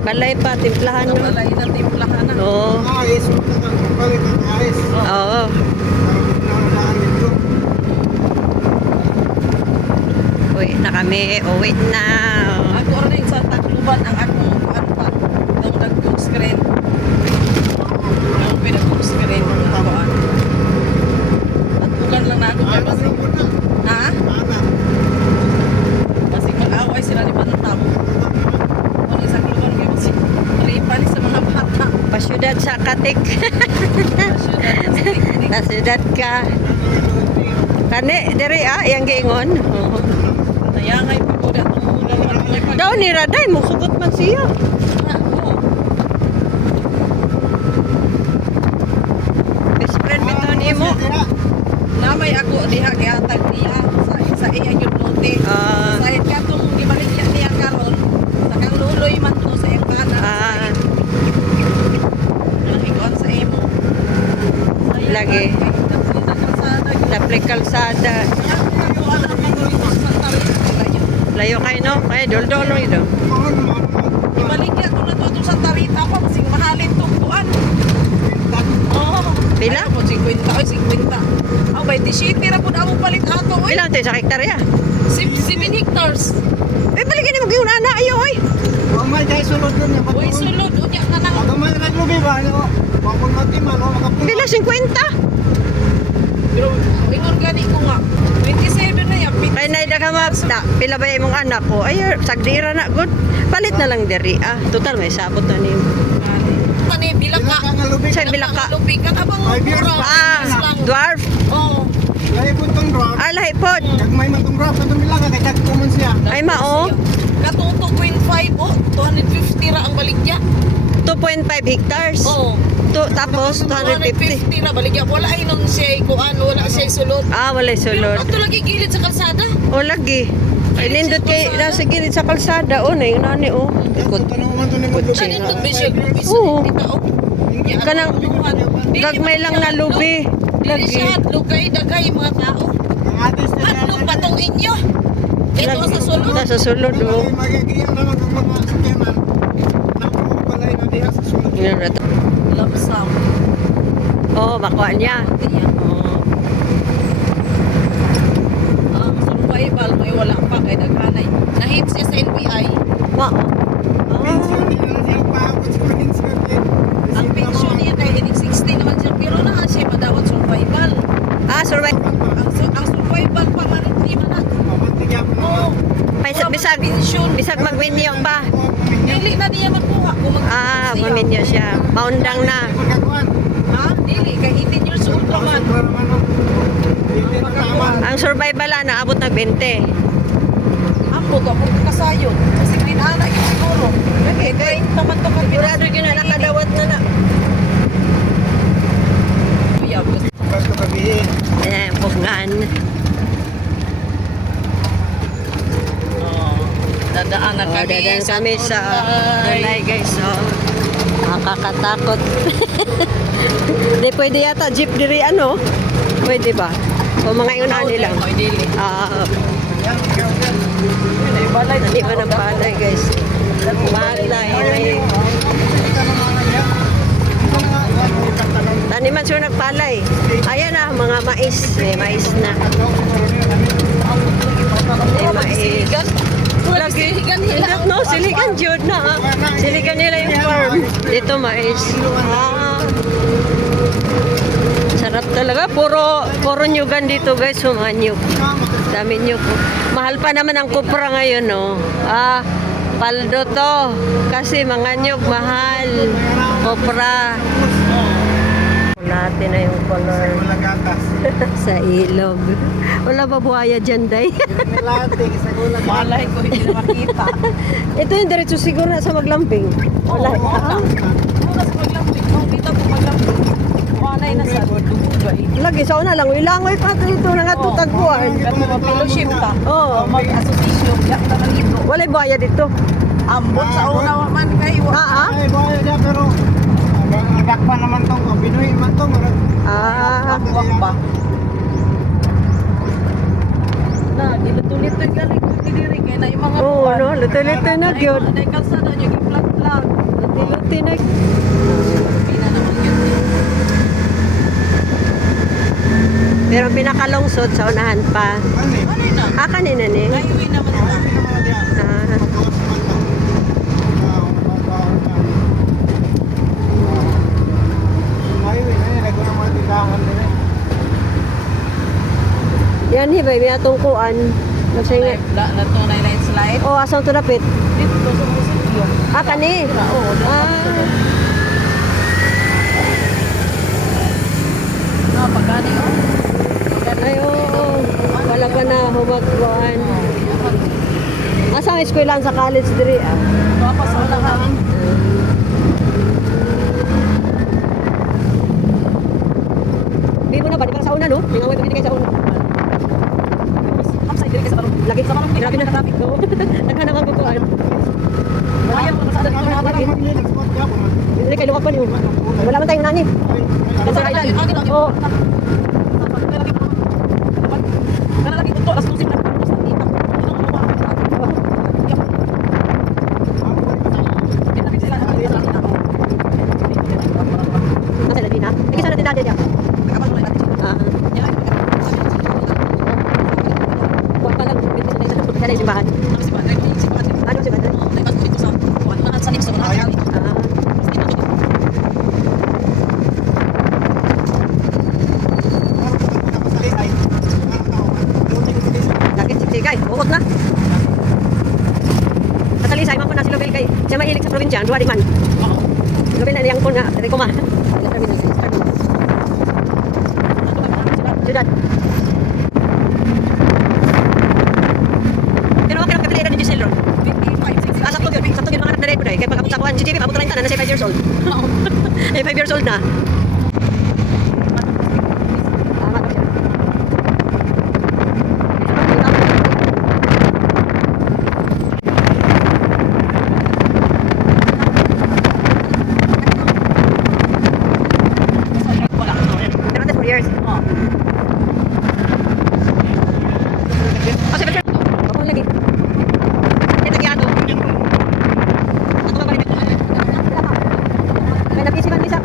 Balay pa, timplahan Sa no? balay na timplahan na. Oo. Oo. Uwi na kami. Uwi na. Ako rin sa Tacloban ang akong pa. Nung nag-book screen. Yung pinag-book screen. Patulan lang na ako. Kasi, ha? Kasi mag-away sila ni Bantam. Kung sa Tacloban, kayo kasi tripan sa mga bata. Pasyudad sa Katik. Pasyudad ka. Kani, diri yang giingon. Oo. Nayangay pa ko na itong Daw ni Raday, musugot man siya. Best friend bitaw ni mo. Namay ako diha gihatag niya sa iya yung lote. Sa katong gibalik niya karon sa kang luloy man to sa iyang kanan. Ikaw sa imo. Lagi. Taplik kalsada. Layo kayo no? Ay, dol-dol ito. Ibalik niya ito na ito sa tarita pa. Masing mahalin itong kuan. Oo. Pila? Ay, 50. Ay, 50. Ang 27 na po na mo palit ato. Ilang tayo sa hektarya? 7 hectares. Eh, balikin ni mag-iuna na. Ayaw, ay. Uy, sulod. Unya ka na. Pila, 50? Pero, ingon gani ko nga. 27 na yan. Kaya naida ka mapta. Pila ba yung mong anak ko? Ay, sagdira na. Good. Palit na lang diri. Total, may sabot na ni. Tani, bilang ka. Sa bilang ka. Lupi ka na bang mura? Dwarf. Oo. Lahi po. Ay, mao. Katuto 2.5 oh. 250 ra ang baligya. 2.5 hectares. Oo. Tapos, 250. 250 ra baligya. Wala ay nung siya kuan, wala siya sulod. Wala sulod. Pero ato lagi gilid sa kalsada. O, lagi. Ay, nindot kay nasa gilid sa kalsada. O, na yung nani, o. Kanin to bisyo. Oo. Tao. Kanang gagmay lang na lubi. Dili Lagi. siya lugay dagay mga tao. Ano patong inyo? Ito sa sulod. Sa sulod, o. Yun na to. Lamsam. Oo, makuha niya. Oo. Ang survival may wala pa kay daghanay. Nahit siya sa NBI. Wow. Ang pension niya kay inig 60 naman siya pero na siya madawat survival. Survive. Ang survival pa man hindi man na. Oo. Bisag mag-minyo pa. Dili na niya magkuha kung mag Maminyo siya. Maundang na. Ha? Dili kay 18 years old pa man. Ang survival na abot ng 20. Amo ka kung kasayod. Kasi dinala yun siguro. Kaya taman to ka Sigurado yun na nakadawat na na. Pugngan. Dadaan na kami. Dadaan kami sa Tulay guys. Nakakatakot. Hindi pwede yata jeep diri ano? Pwede ba? O mga iunahan nila. Hindi ba ng balay guys? Balay. Taniman siya nagpalay. Ayan na, mga mais. May mais na. May mais. Lagi. No, siligan jud na. Siligan nila yung farm. Dito mais. Sarap talaga. Puro nyugan dito guys. Sumanyog. Dami nyug. Mahal pa naman ang kupra ngayon, no? Paldo to. Kasi mga nyug mahal. Kupra. Natin na yung color sa ilog. Wala ba buhaya dyan, Day? Malay ko hindi na makita. Ito yung diretso siguro na sa maglambing. Wala. Muna sa maglambing. Kung dito po maglambing. Manay na sa Dugay. Lagi, sa una lang. Ilangoy pa ito na nga tutagpuan. Fellowship ta. Oo. Mag-association. Yak na ng libro. Wala buhaya dito. Ambot sa una man kayo. Pero agak pa naman tong binuhin man tong Wak ba? na, gilutulit-tulit galing diri kay na yung mga Oo, buwan. no, luto-luto na gyud. Ay kalsada niya giplag-plag. Luto na. Pina naman yun. Pero pinakalungsod sa unahan pa. Ano eh? Ano yun na? Ah, kanina ni. Highway naman na. Ay, naman diyan. Ah, Magawas man lang. Mabawal na. Highway na yun. Nagawin ang mga tindahan nila. yan hibay, may atungkuan. Kasi nga, Lato na yung slide. oh, asang tulapit. Dito sa musikyo. Ah, kani. Oo, Ah, pagkani oh. ay, oo. Wala pa na humagkuhan. Asang eskwelahan sa college diri ah. Tapos wala kami. Di mo na ba? Di ba sa una, no? Tingaway pa kayo sa una. Kapsay diri kasi parang Lagi sa parang grabe na traffic. Oo. Naghan naman kukuhan. Ayan po sa dito na Wala maglilig sa mga Japon. Hindi kayo luwag pa niyo. Wala man tayong nani. Sa island. Oo. Kana lagi ito alas 12 na tapos na dito. Nasa lagi na. Ikaw sa natin dati diya. Ah. Buwan pa lang. Kaya yung simbahan. Ano si Badan? Ah. Bakit siksikay? Uot na. Katalisay man po na si Lobel kay siya mahilig sa probinsya. Duwa di man. Lobel na niyang po nga. Dari ko ma. Siyudad. Pero okay lang kapila ni Giselle ron. Ah, sakto yun. Sakto yun mga anak na rin po dahil. Kaya pag sa kuhan, si JB, abot na rin na siya 5 years old. Eh, 5 years old na. Tama ka siya. Pero ate, 4 years. Oh, 7 years. Ako lagi. Hindi nagyado. Ako ba balik? May napisiman isa.